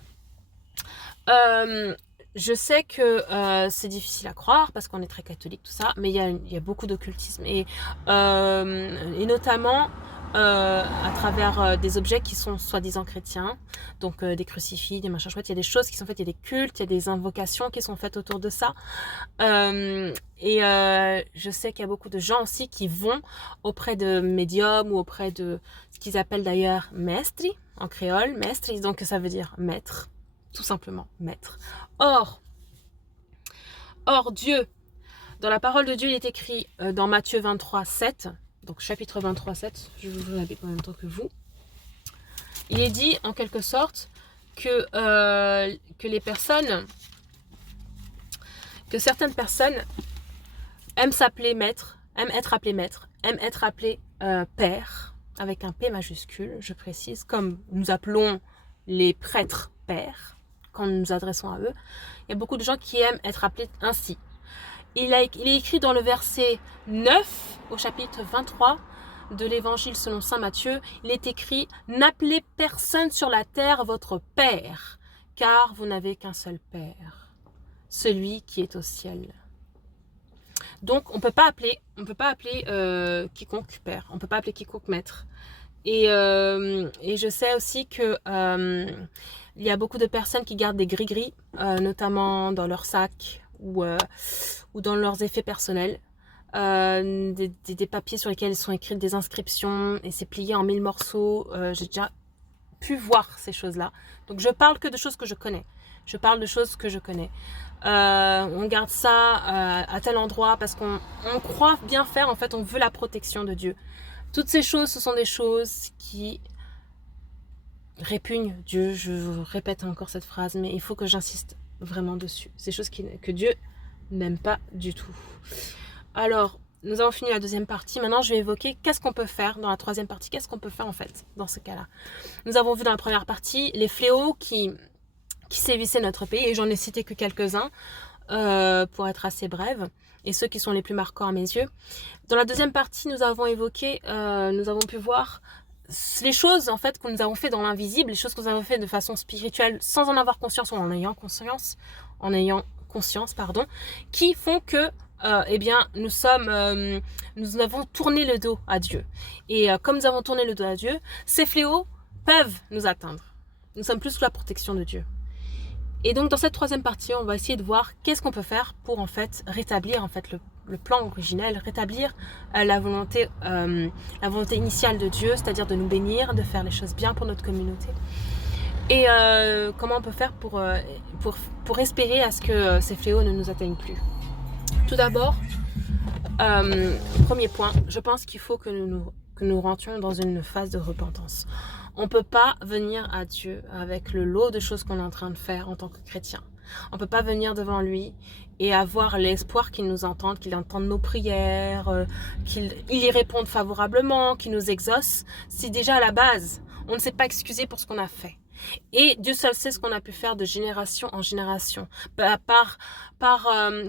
Je sais que c'est difficile à croire parce qu'on est très catholique, tout ça, mais il y a beaucoup d'occultisme. Et notamment, à travers des objets qui sont soi-disant chrétiens, donc des crucifix, des machins chouettes. Il y a des choses qui sont faites, il y a des cultes, il y a des invocations qui sont faites autour de ça. Je sais qu'il y a beaucoup de gens aussi qui vont auprès de médiums ou auprès de ce qu'ils appellent d'ailleurs maestri en créole, maestri, donc ça veut dire maître, tout simplement maître. Or Dieu, dans la parole de Dieu, il est écrit dans Matthieu 23, 7, donc chapitre 23, 7, je vais ouvrir la Bible en même temps que vous. Il est dit en quelque sorte que les personnes, que certaines personnes aiment s'appeler maître, aiment être appelées maître, aiment être appelées père, avec un P majuscule, je précise, comme nous appelons les prêtres pères, quand nous nous adressons à eux. Il y a beaucoup de gens qui aiment être appelés ainsi. Il est écrit dans le verset 9 au chapitre 23 de l'évangile selon saint Matthieu, il est écrit « N'appelez personne sur la terre votre père, car vous n'avez qu'un seul père, celui qui est au ciel. » Donc on peut pas appeler quiconque père, on peut pas appeler quiconque maître. Et je sais aussi que il y a beaucoup de personnes qui gardent des gris-gris, notamment dans leur sac ou dans leurs effets personnels. Des papiers sur lesquels sont écrites des inscriptions et c'est plié en 1000 morceaux. J'ai déjà pu voir ces choses-là. Donc je parle que de choses que je connais. On garde ça à tel endroit parce qu'on croit bien faire. En fait, on veut la protection de Dieu. Toutes ces choses, ce sont des choses qui répugnent Dieu. Je répète encore cette phrase, mais il faut que j'insiste vraiment dessus. Ces choses que Dieu n'aime pas du tout. Alors, nous avons fini la deuxième partie. Maintenant, je vais évoquer qu'est-ce qu'on peut faire dans la troisième partie. Qu'est-ce qu'on peut faire en fait dans ce cas-là. Nous avons vu dans la première partie les fléaux qui sévissaient notre pays. Et j'en ai cité que quelques-uns pour être assez brève. Et ceux qui sont les plus marquants à mes yeux. Dans la deuxième partie, nous avons évoqué, nous avons pu voir les choses en fait que nous avons fait dans l'invisible, les choses que nous avons fait de façon spirituelle sans en avoir conscience ou en ayant conscience, qui font que nous avons tourné le dos à Dieu. Et comme nous avons tourné le dos à Dieu, ces fléaux peuvent nous atteindre. Nous sommes plus sous la protection de Dieu. Et donc dans cette troisième partie, on va essayer de voir qu'est-ce qu'on peut faire pour en fait rétablir en fait le plan originel, rétablir la volonté initiale de Dieu, c'est-à-dire de nous bénir, de faire les choses bien pour notre communauté. Et comment on peut faire pour espérer à ce que ces fléaux ne nous atteignent plus. Tout d'abord, premier point, je pense qu'il faut que nous rentrions dans une phase de repentance. On ne peut pas venir à Dieu avec le lot de choses qu'on est en train de faire en tant que chrétien. On ne peut pas venir devant lui et avoir l'espoir qu'il nous entende, qu'il entende nos prières, qu'il y réponde favorablement, qu'il nous exauce. Si déjà à la base, on ne s'est pas excusé pour ce qu'on a fait. Et Dieu seul sait ce qu'on a pu faire de génération en génération,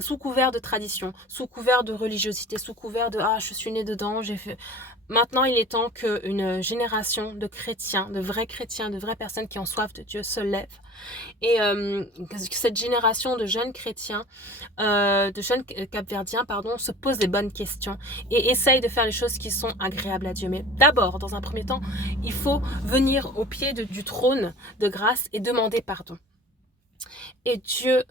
sous couvert de tradition, sous couvert de religiosité, sous couvert de je suis né dedans, j'ai fait. Maintenant, il est temps qu'une génération de chrétiens, de vraies personnes qui ont soif de Dieu se lève. Et que cette génération de jeunes chrétiens, de jeunes capverdiens, se pose des bonnes questions et essaye de faire les choses qui sont agréables à Dieu. Mais d'abord, dans un premier temps, il faut venir au pied du trône de grâce et demander pardon. Et Dieu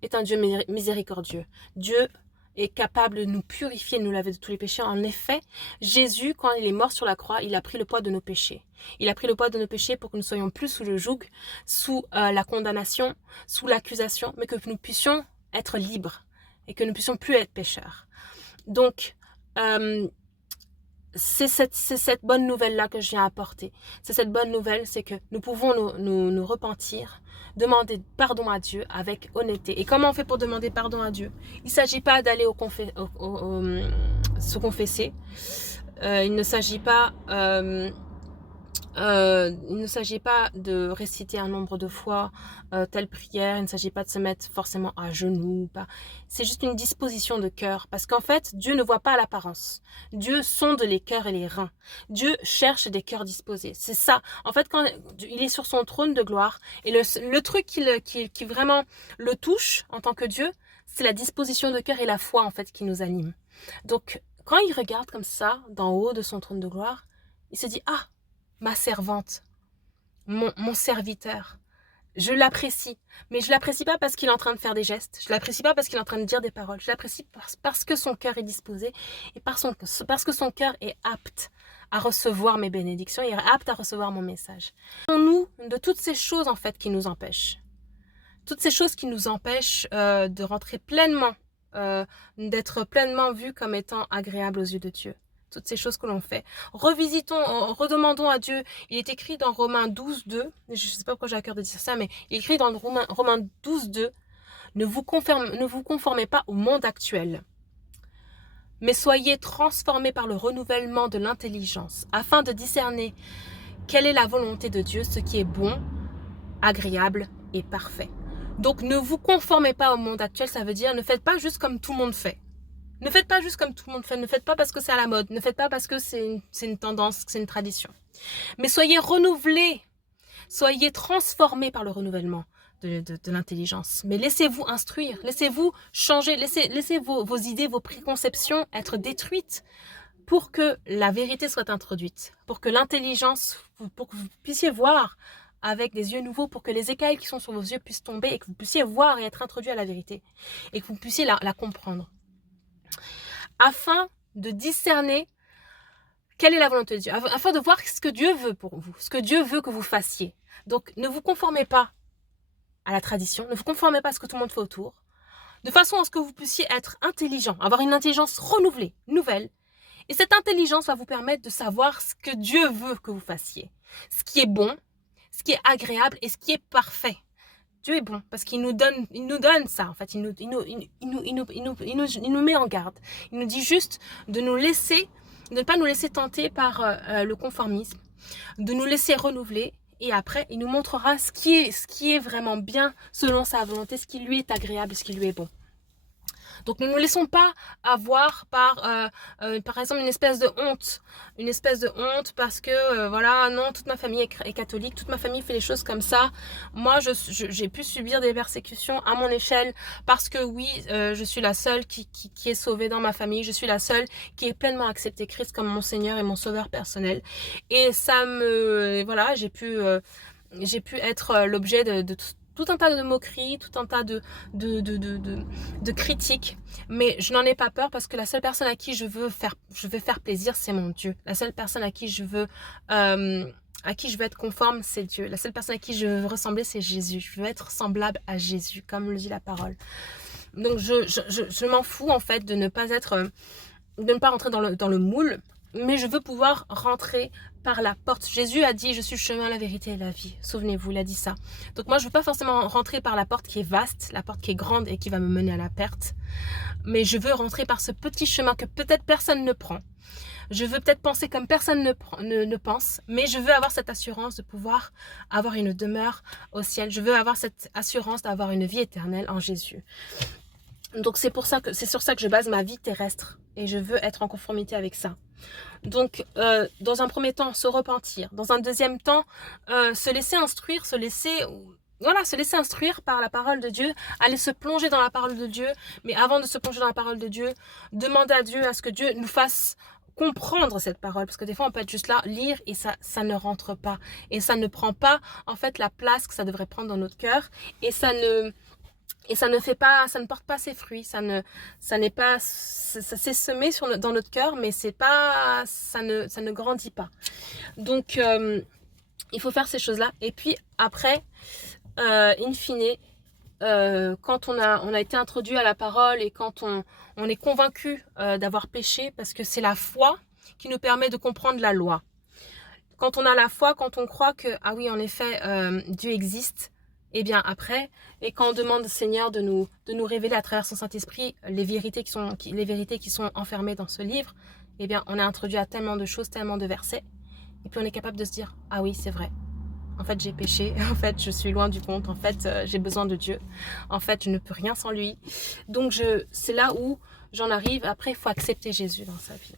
est un Dieu miséricordieux. Dieu est capable de nous purifier, de nous laver de tous les péchés. En effet, Jésus, quand il est mort sur la croix, il a pris le poids de nos péchés. Il a pris le poids de nos péchés pour que nous soyons plus sous le joug, sous la condamnation, sous l'accusation, mais que nous puissions être libres et que nous puissions plus être pécheurs. Donc, c'est cette bonne nouvelle-là que je viens apporter. C'est cette bonne nouvelle, c'est que nous pouvons nous repentir, demander pardon à Dieu avec honnêteté. Et comment on fait pour demander pardon à Dieu? Il ne s'agit pas d'aller se confesser. Il ne s'agit pas de réciter un nombre de fois telle prière, il ne s'agit pas de se mettre forcément à genoux, c'est juste une disposition de cœur, parce qu'en fait Dieu ne voit pas l'apparence, Dieu sonde les cœurs et les reins, Dieu cherche des cœurs disposés, c'est ça, en fait quand il est sur son trône de gloire, et le truc qui vraiment le touche en tant que Dieu, c'est la disposition de cœur et la foi en fait qui nous anime. Donc quand il regarde comme ça, d'en haut de son trône de gloire, il se dit, ah, ma servante, mon serviteur, je l'apprécie, mais je l'apprécie pas parce qu'il est en train de faire des gestes, je l'apprécie pas parce qu'il est en train de dire des paroles, je l'apprécie parce que son cœur est disposé et parce que son cœur est apte à recevoir mes bénédictions, il est apte à recevoir mon message. Nous de toutes ces choses en fait qui nous empêchent, toutes ces choses qui nous empêchent de rentrer pleinement, d'être pleinement vus comme étant agréables aux yeux de Dieu. Toutes ces choses que l'on fait. Redemandons à Dieu. Il est écrit dans Romains 12, 2. Je ne sais pas pourquoi j'ai à cœur de dire ça, mais il est écrit dans Romains 12, 2. Ne vous conformez pas au monde actuel, mais soyez transformés par le renouvellement de l'intelligence, afin de discerner quelle est la volonté de Dieu, ce qui est bon, agréable et parfait. Donc ne vous conformez pas au monde actuel, ça veut dire ne faites pas juste comme tout le monde fait. Ne faites pas juste comme tout le monde fait, ne faites pas parce que c'est à la mode, ne faites pas parce que c'est une tendance, que c'est une tradition. Mais soyez renouvelés, soyez transformés par le renouvellement de l'intelligence. Mais laissez-vous instruire, laissez-vous changer, laissez vos idées, vos préconceptions être détruites pour que la vérité soit introduite, pour que l'intelligence, pour que vous puissiez voir avec des yeux nouveaux, pour que les écailles qui sont sur vos yeux puissent tomber et que vous puissiez voir et être introduit à la vérité et que vous puissiez la comprendre. Afin de discerner quelle est la volonté de Dieu, afin de voir ce que Dieu veut pour vous, ce que Dieu veut que vous fassiez. Donc, ne vous conformez pas à la tradition, ne vous conformez pas à ce que tout le monde fait autour, de façon à ce que vous puissiez être intelligent, avoir une intelligence renouvelée, nouvelle. Et cette intelligence va vous permettre de savoir ce que Dieu veut que vous fassiez, ce qui est bon, ce qui est agréable et ce qui est parfait. Dieu est bon parce qu'il nous donne ça en fait, il nous met en garde. Il nous dit juste de ne pas nous laisser tenter par le conformisme, de nous laisser renouveler et après il nous montrera ce qui est vraiment bien selon sa volonté, ce qui lui est agréable, ce qui lui est bon. Donc ne nous laissons pas avoir par exemple une espèce de honte parce que voilà, non, toute ma famille est catholique, toute ma famille fait les choses comme ça. Moi j'ai pu subir des persécutions à mon échelle parce que oui, je suis la seule qui est sauvée dans ma famille, je suis la seule qui est pleinement accepté Christ comme mon Seigneur et mon Sauveur personnel. Et ça voilà, j'ai pu être l'objet de tout un tas de moqueries, tout un tas de critiques, mais je n'en ai pas peur parce que la seule personne à qui je vais faire plaisir, c'est mon Dieu. La seule personne à qui je veux être conforme, c'est Dieu. La seule personne à qui je veux ressembler, c'est Jésus. Je veux être semblable à Jésus, comme le dit la parole. Donc je m'en fous en fait de ne pas rentrer dans le moule, mais je veux pouvoir rentrer par la porte. Jésus a dit, je suis le chemin, la vérité et la vie. Souvenez-vous, il a dit ça. Donc moi, je ne veux pas forcément rentrer par la porte qui est vaste, la porte qui est grande et qui va me mener à la perte. Mais je veux rentrer par ce petit chemin que peut-être personne ne prend. Je veux peut-être penser comme personne ne pense, mais je veux avoir cette assurance de pouvoir avoir une demeure au ciel. Je veux avoir cette assurance d'avoir une vie éternelle en Jésus. Donc c'est sur ça que je base ma vie terrestre et je veux être en conformité avec ça. Donc dans un premier temps se repentir, dans un deuxième temps se laisser instruire, se laisser instruire par la parole de Dieu, aller se plonger dans la parole de Dieu, mais avant de se plonger dans la parole de Dieu, demander à Dieu à ce que Dieu nous fasse comprendre cette parole, parce que des fois on peut être juste là, lire et ça ne rentre pas et ça ne prend pas en fait la place que ça devrait prendre dans notre cœur et ça ne porte pas ses fruits, ça s'est semé dans notre cœur, mais ça ne grandit pas. Donc il faut faire ces choses-là. Et puis après, in fine, quand on a été introduit à la parole et quand on est convaincu d'avoir péché, parce que c'est la foi qui nous permet de comprendre la loi. Quand on a la foi, quand on croit que, ah oui, en effet, Dieu existe, et bien après, et quand on demande au Seigneur de nous révéler à travers son Saint-Esprit les vérités qui sont enfermées dans ce livre, et bien on est introduit à tellement de choses, tellement de versets, et puis on est capable de se dire, ah oui, c'est vrai, en fait j'ai péché, en fait je suis loin du compte, en fait j'ai besoin de Dieu, en fait je ne peux rien sans lui. Donc c'est là où j'en arrive. Après il faut accepter Jésus dans sa vie.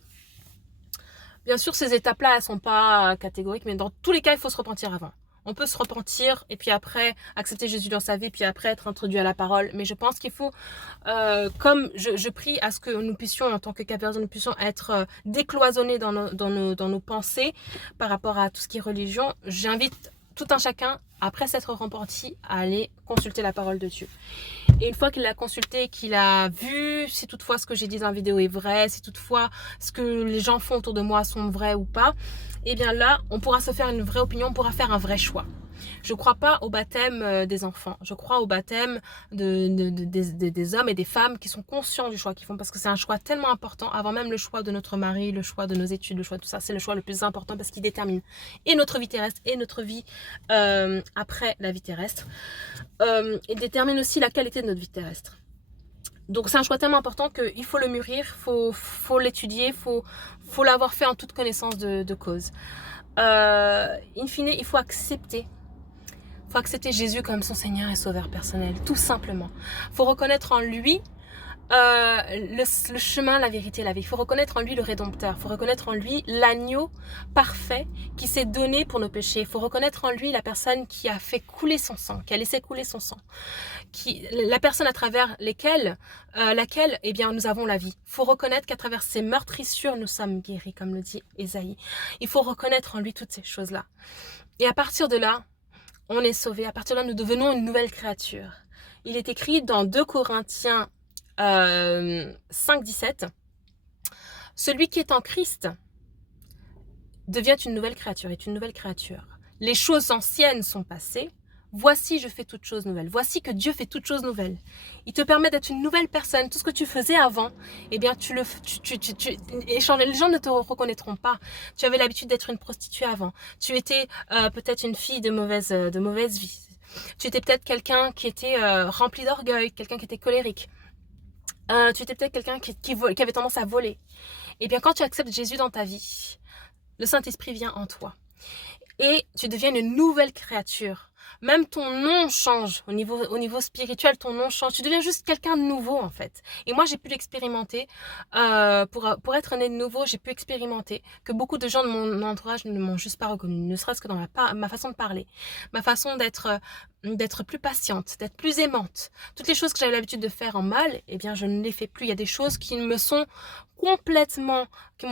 Bien sûr ces étapes-là elles sont pas catégoriques, mais dans tous les cas il faut se repentir avant. On peut se repentir et puis après accepter Jésus dans sa vie, puis après être introduit à la parole. Mais je pense qu'il faut, comme je prie à ce que nous puissions, en tant que Cap-Verdien, nous puissions être décloisonnés dans nos pensées par rapport à tout ce qui est religion. J'invite tout un chacun, après s'être repenti, à aller consulter la parole de Dieu. Et une fois qu'il l'a consulté, qu'il a vu si toutefois ce que j'ai dit dans la vidéo est vrai, si toutefois ce que les gens font autour de moi sont vrais ou pas, et bien là, on pourra se faire une vraie opinion, on pourra faire un vrai choix. Je ne crois pas au baptême des enfants. Je crois au baptême des hommes et des femmes qui sont conscients du choix qu'ils font, parce que c'est un choix tellement important, avant même le choix de notre mari, le choix de nos études, le choix de tout ça. C'est le choix le plus important parce qu'il détermine et notre vie terrestre et notre vie après la vie terrestre. Il détermine aussi la qualité de notre vie terrestre. Donc c'est un choix tellement important qu'il faut le mûrir, faut l'étudier, faut l'avoir fait en toute connaissance de cause. In fine, il faut accepter Jésus comme son Seigneur et Sauveur personnel, tout simplement. Il faut reconnaître en lui le chemin, la vérité, la vie. Il faut reconnaître en lui le Rédempteur. Il faut reconnaître en lui l'agneau parfait qui s'est donné pour nos péchés. Il faut reconnaître en lui la personne qui a fait couler son sang, qui a laissé couler son sang. La personne à travers laquelle eh bien, nous avons la vie. Il faut reconnaître qu'à travers ses meurtrissures, nous sommes guéris, comme le dit Ésaïe. Il faut reconnaître en lui toutes ces choses-là. Et à partir de là, on est sauvé. À partir de là, nous devenons une nouvelle créature. Il est écrit dans 2 Corinthiens 5,17, celui qui est en Christ devient une nouvelle créature, est une nouvelle créature. Les choses anciennes sont passées. Voici, je fais toutes choses nouvelles. Voici que Dieu fait toutes choses nouvelles. Il te permet d'être une nouvelle personne. Tout ce que tu faisais avant, eh bien, tu échanges. Les gens ne te reconnaîtront pas. Tu avais l'habitude d'être une prostituée avant. Tu étais peut-être une fille de mauvaise vie. Tu étais peut-être quelqu'un qui était rempli d'orgueil, quelqu'un qui était colérique. Tu étais peut-être quelqu'un qui avait tendance à voler. Eh bien, quand tu acceptes Jésus dans ta vie, le Saint-Esprit vient en toi. Et tu deviens une nouvelle créature. Même ton nom change. Au niveau spirituel, ton nom change. Tu deviens juste quelqu'un de nouveau, en fait. Et moi, j'ai pu l'expérimenter. Pour être né de nouveau, j'ai pu expérimenter que beaucoup de gens de mon entourage ne m'ont juste pas reconnu. Ne serait-ce que dans ma façon de parler. Ma façon d'être plus patiente, d'être plus aimante. Toutes les choses que j'avais l'habitude de faire en mal, eh bien, je ne les fais plus. Il y a des choses qui m'ont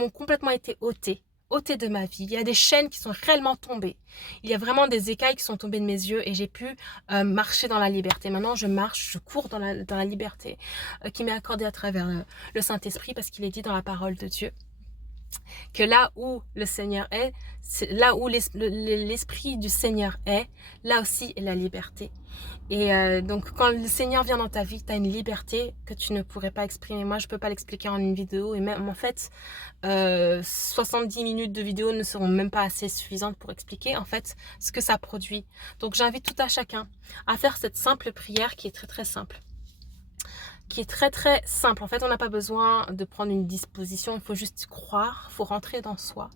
complètement été ôtées de ma vie. Il y a des chaînes qui sont réellement tombées. Il y a vraiment des écailles qui sont tombées de mes yeux et j'ai pu marcher dans la liberté. Maintenant, je cours dans la liberté qui m'est accordée à travers le Saint-Esprit, parce qu'il est dit dans la parole de Dieu que là où le Seigneur est, là où l'Esprit du Seigneur est, là aussi est la liberté. Et donc quand le Seigneur vient dans ta vie, tu as une liberté que tu ne pourrais pas exprimer. Moi, je ne peux pas l'expliquer en une vidéo. Et même en fait, 70 minutes de vidéo ne seront même pas assez suffisantes pour expliquer en fait ce que ça produit. Donc j'invite tout à chacun à faire cette simple prière qui est très très simple. En fait, on n'a pas besoin de prendre une disposition, il faut juste croire, il faut rentrer dans soi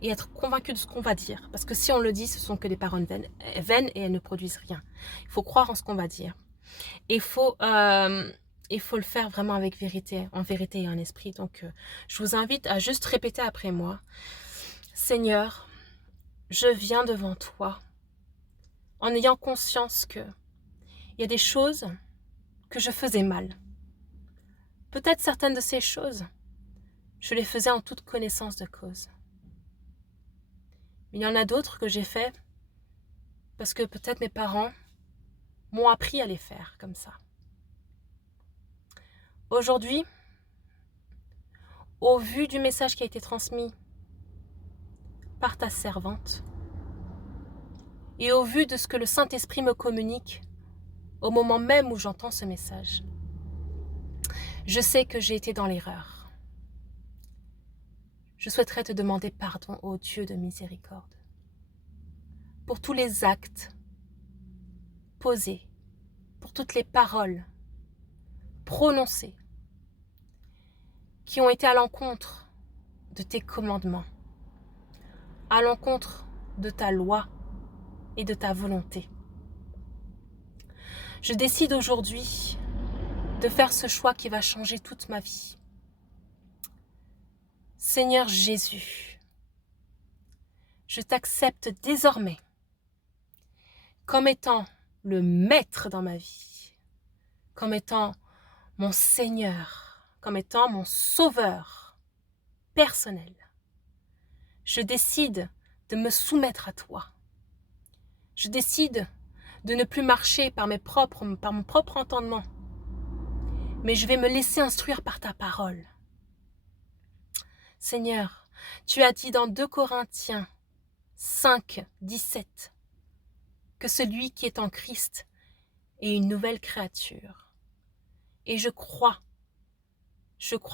et être convaincu de ce qu'on va dire. Parce que si on le dit, ce sont que des paroles vaines et elles ne produisent rien. Il faut croire en ce qu'on va dire. Et il faut le faire vraiment avec vérité, en vérité et en esprit. Donc, je vous invite à juste répéter après moi. Seigneur, je viens devant toi en ayant conscience que il y a des choses que je faisais mal. Peut-être certaines de ces choses, je les faisais en toute connaissance de cause. Mais il y en a d'autres que j'ai fait parce que peut-être mes parents m'ont appris à les faire comme ça. Aujourd'hui, au vu du message qui a été transmis par ta servante et au vu de ce que le Saint-Esprit me communique au moment même où j'entends ce message, je sais que j'ai été dans l'erreur. Je souhaiterais te demander pardon, ô Dieu de miséricorde, pour tous les actes posés, pour toutes les paroles prononcées qui ont été à l'encontre de tes commandements, à l'encontre de ta loi et de ta volonté. Je décide aujourd'hui de faire ce choix qui va changer toute ma vie. Seigneur Jésus, je t'accepte désormais comme étant le maître dans ma vie, comme étant mon Seigneur, comme étant mon sauveur personnel. Je décide de me soumettre à toi. Je décide de ne plus marcher par mon propre entendement, mais je vais me laisser instruire par ta parole. Seigneur, tu as dit dans 2 Corinthiens 5, 17 que celui qui est en Christ est une nouvelle créature. Et je crois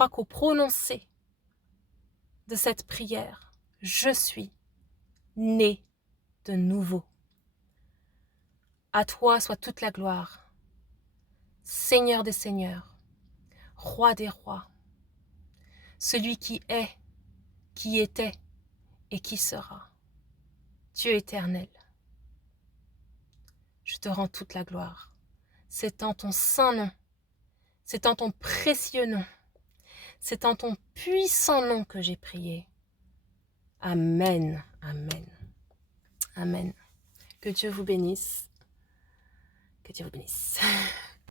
qu'au prononcer de cette prière, je suis né de nouveau. À toi soit toute la gloire, Seigneur des seigneurs, Roi des rois, celui qui est, qui était et qui sera, Dieu éternel. Je te rends toute la gloire. C'est en ton saint nom, c'est en ton précieux nom, c'est en ton puissant nom que j'ai prié. Amen, amen, amen. Que Dieu vous bénisse. Que Dieu vous bénisse.